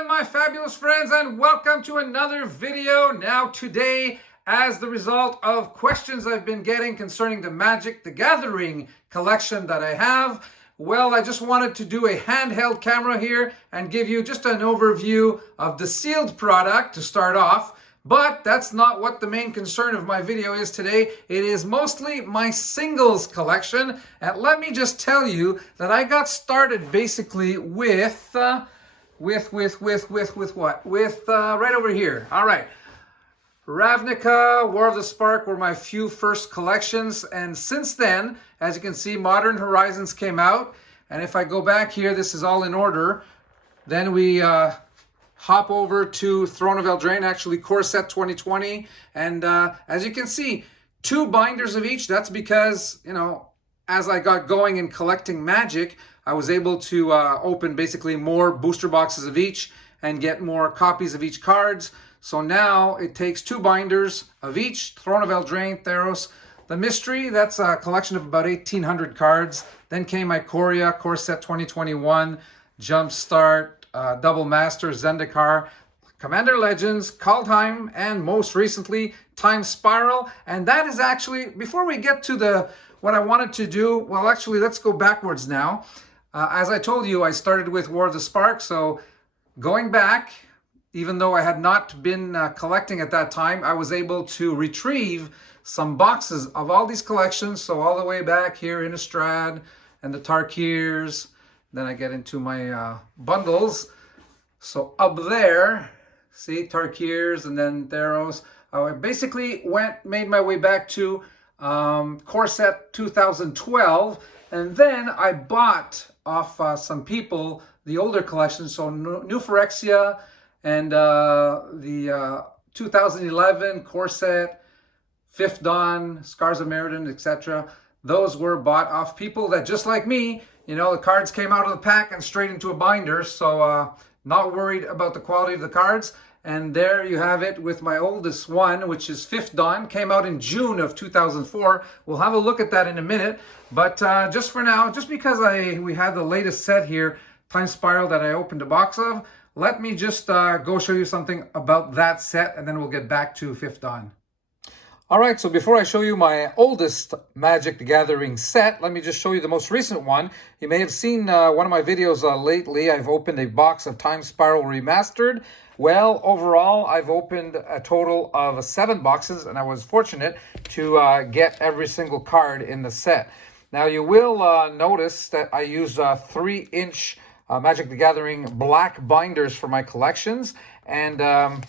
again, my fabulous friends, and welcome to another video. Now today, as the result of questions I've been getting concerning the Magic the Gathering collection that I have, well, I just wanted to do a handheld camera here and give you just an overview of the sealed product to start off. But that's not what the main concern of my video is today. It is mostly my singles collection. And let me just tell you that I got started basically with what? With right over here. All right. Ravnica, War of the Spark were my few first collections. And since then, as you can see, Modern Horizons came out. And if I go back here, this is all in order. Then we hop over to Throne of Eldraine, actually Core Set 2020. And as you can see, 2 binders of each. That's because, you know, as I got going in collecting Magic, I was able to open basically more booster boxes of each and get more copies of each cards. So now it takes 2 binders of each. Throne of Eldraine, Theros. The Mystery, that's a collection of about 1,800 cards. Then came Ikoria, Core Set 2021, Jumpstart, Double Master, Zendikar, Commander Legends, Kaldheim, and most recently, Time Spiral. And that is actually, before we get to what I wanted to do, well, actually, let's go backwards now. As I told you, I started with War of the Spark, so going back, even though I had not been collecting at that time, I was able to retrieve some boxes of all these collections. So all the way back here, Innistrad and the Tarkirs. Then I get into my bundles. So up there, see, Tarkirs and then Theros. I basically made my way back to Core Set 2012. And then I bought off some people the older collections. So New Phyrexia and the 2011 Core Set, Fifth Dawn, Scars of Meriden, etc. Those were bought off people that, just like me, you know, the cards came out of the pack and straight into a binder. So not worried about the quality of the cards. And there you have it with my oldest one, which is Fifth Dawn. Came out in June of 2004. We'll have a look at that in a minute. But just for now, just because we had the latest set here, Time Spiral, that I opened a box of, let me just go show you something about that set, and then we'll get back to Fifth Dawn. All right, so before I show you my oldest Magic the Gathering set, let me just show you the most recent one. You may have seen one of my videos lately. I've opened a box of Time Spiral Remastered. Well, overall, I've opened a total of 7 boxes, and I was fortunate to get every single card in the set. Now, you will notice that I used 3-inch Magic the Gathering black binders for my collections. And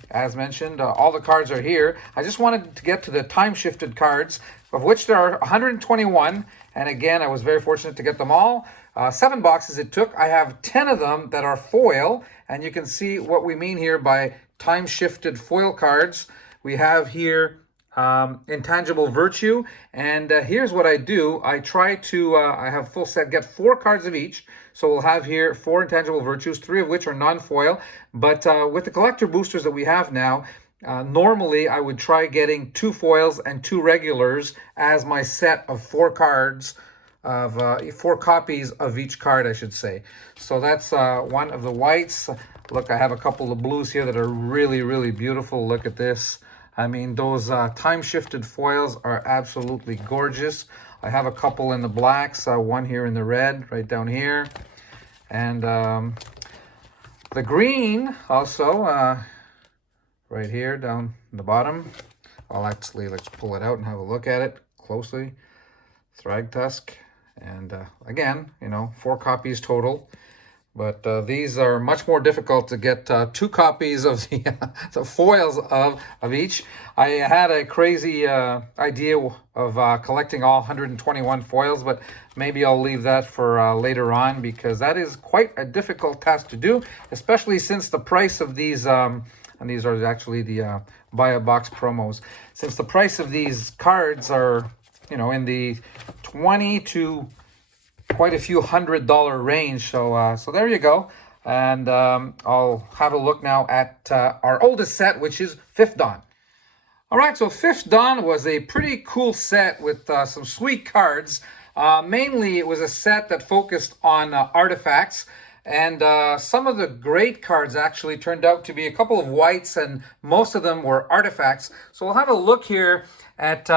as mentioned, all the cards are here. I just wanted to get to the time-shifted cards, of which there are 121. And again, I was very fortunate to get them all. 7 boxes it took. I have 10 of them that are foil. And you can see what we mean here by time-shifted foil cards. We have here Intangible Virtue. And here's what I do. I try to, I have full set, get 4 cards of each. So we'll have here 4 Intangible Virtues, 3 of which are non-foil. But with the collector boosters that we have now, normally I would try getting 2 foils and 2 regulars as my set of 4 cards, of 4 copies of each card, I should say. So that's one of the whites. Look, I have a couple of blues here that are really, really beautiful. Look at this. I mean, those time-shifted foils are absolutely gorgeous. I have a couple in the blacks, one here in the red, right down here. And the green also, right here down in the bottom. Well, actually, let's pull it out and have a look at it closely. Thragtusk. And again, you know, 4 copies total. But these are much more difficult to get 2 copies of the foils of each. I had a crazy idea of collecting all 121 foils, but maybe I'll leave that for later on, because that is quite a difficult task to do, especially since the price of these, and these are actually the buy a box promos, since the price of these cards are, you know, in the 20 to quite a few $100 range. So there you go. And I'll have a look now at our oldest set, which is Fifth Dawn. All right, so Fifth Dawn was a pretty cool set with some sweet cards. Mainly, it was a set that focused on artifacts. And some of the great cards actually turned out to be a couple of whites, and most of them were artifacts. So we'll have a look here at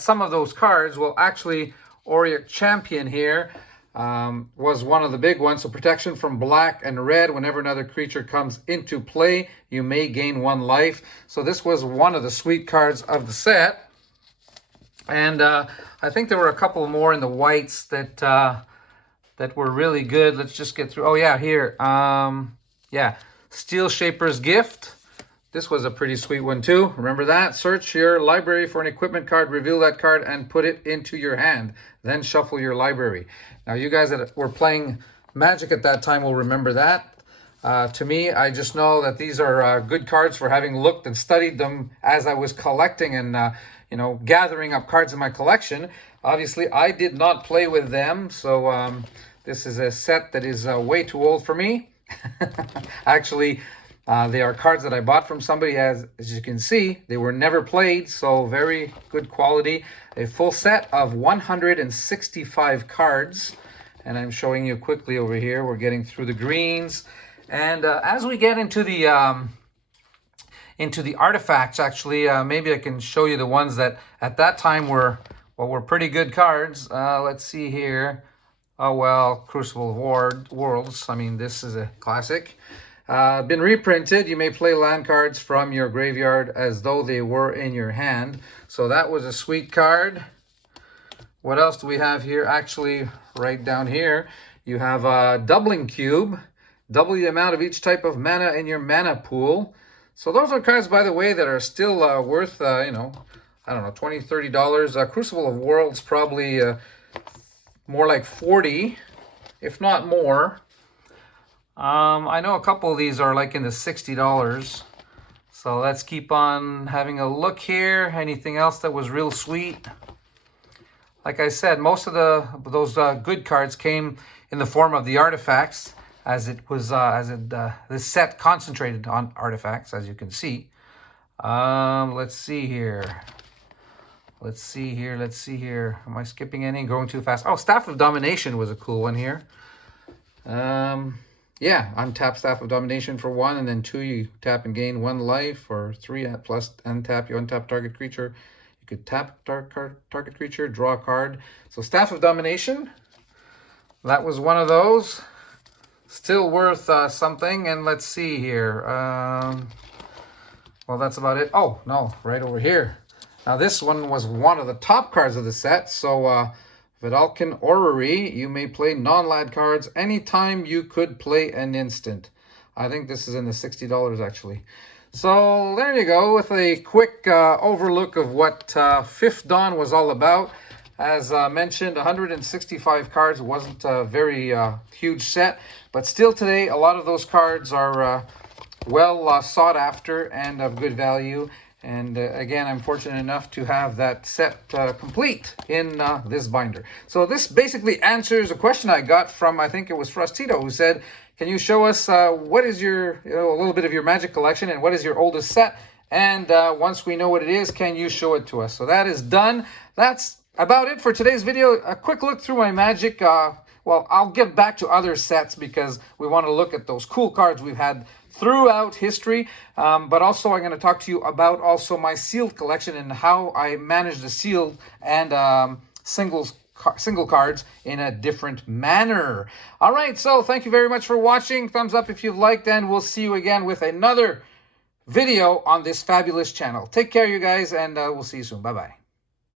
some of those cards. Well, actually, Auric Champion here was one of the big ones. So protection from black and red. Whenever another creature comes into play, you may gain 1 life. So this was one of the sweet cards of the set. And I think there were a couple more in the whites that were really good. Let's just get through. Oh yeah, here. Yeah, Steel Shaper's Gift. This was a pretty sweet one too. Remember that? Search your library for an equipment card, reveal that card, and put it into your hand. Then shuffle your library. Now, you guys that were playing Magic at that time will remember that. To me, I just know that these are good cards for having looked and studied them as I was collecting and you know, gathering up cards in my collection. Obviously, I did not play with them, so this is a set that is way too old for me. Actually, they are cards that I bought from somebody, as you can see. They were never played, so very good quality. A full set of 165 cards, and I'm showing you quickly over here. We're getting through the greens, and as we get into the artifacts, actually, maybe I can show you the ones that at that time were pretty good cards. Let's see here. Oh, well, Crucible of Worlds. I mean, this is a classic. Been reprinted. You may play land cards from your graveyard as though they were in your hand. So that was a sweet card. What else do we have here? Actually, right down here, you have a Doubling Cube. Double the amount of each type of mana in your mana pool. So those are cards, by the way, that are still worth, you know, I don't know, $20, $30. Crucible of Worlds probably more like 40, if not more. I know a couple of these are like in the $60. So let's keep on having a look here. Anything else that was real sweet? Like I said, most of those good cards came in the form of the artifacts, as it was this set concentrated on artifacts, as you can see. Let's see here. Let's see here. Am I skipping any? Going too fast? Oh, Staff of Domination was a cool one here. Yeah, untap Staff of Domination for 1, and then 2 you tap and gain 1 life, or 3 plus untap, you untap target creature. You could tap target creature, draw a card. So Staff of Domination, that was one of those. Still worth something. And let's see here. Well, that's about it. Oh, no, right over here. Now, this one was one of the top cards of the set. So, Vidalcan Orrery, you may play non-land cards anytime you could play an instant. I think this is in the $60, actually. So, there you go, with a quick overlook of what Fifth Dawn was all about. As mentioned, 165 cards wasn't a very huge set, but still today, a lot of those cards are well sought after and of good value. And again, I'm fortunate enough to have that set complete in this binder. So this basically answers a question I got from, I think it was Frostito, who said, can you show us what is your, a little bit of your Magic collection and what is your oldest set? And once we know what it is, can you show it to us? So that is done. That's about it for today's video. A quick look through my Magic. Well, I'll get back to other sets because we want to look at those cool cards we've had throughout history. But also I'm going to talk to you about also my sealed collection and how I manage the sealed and single cards in a different manner. All right, so thank you very much for watching. Thumbs up if you've liked, and we'll see you again with another video on this fabulous channel. Take care, you guys, and we'll see you soon. Bye-bye.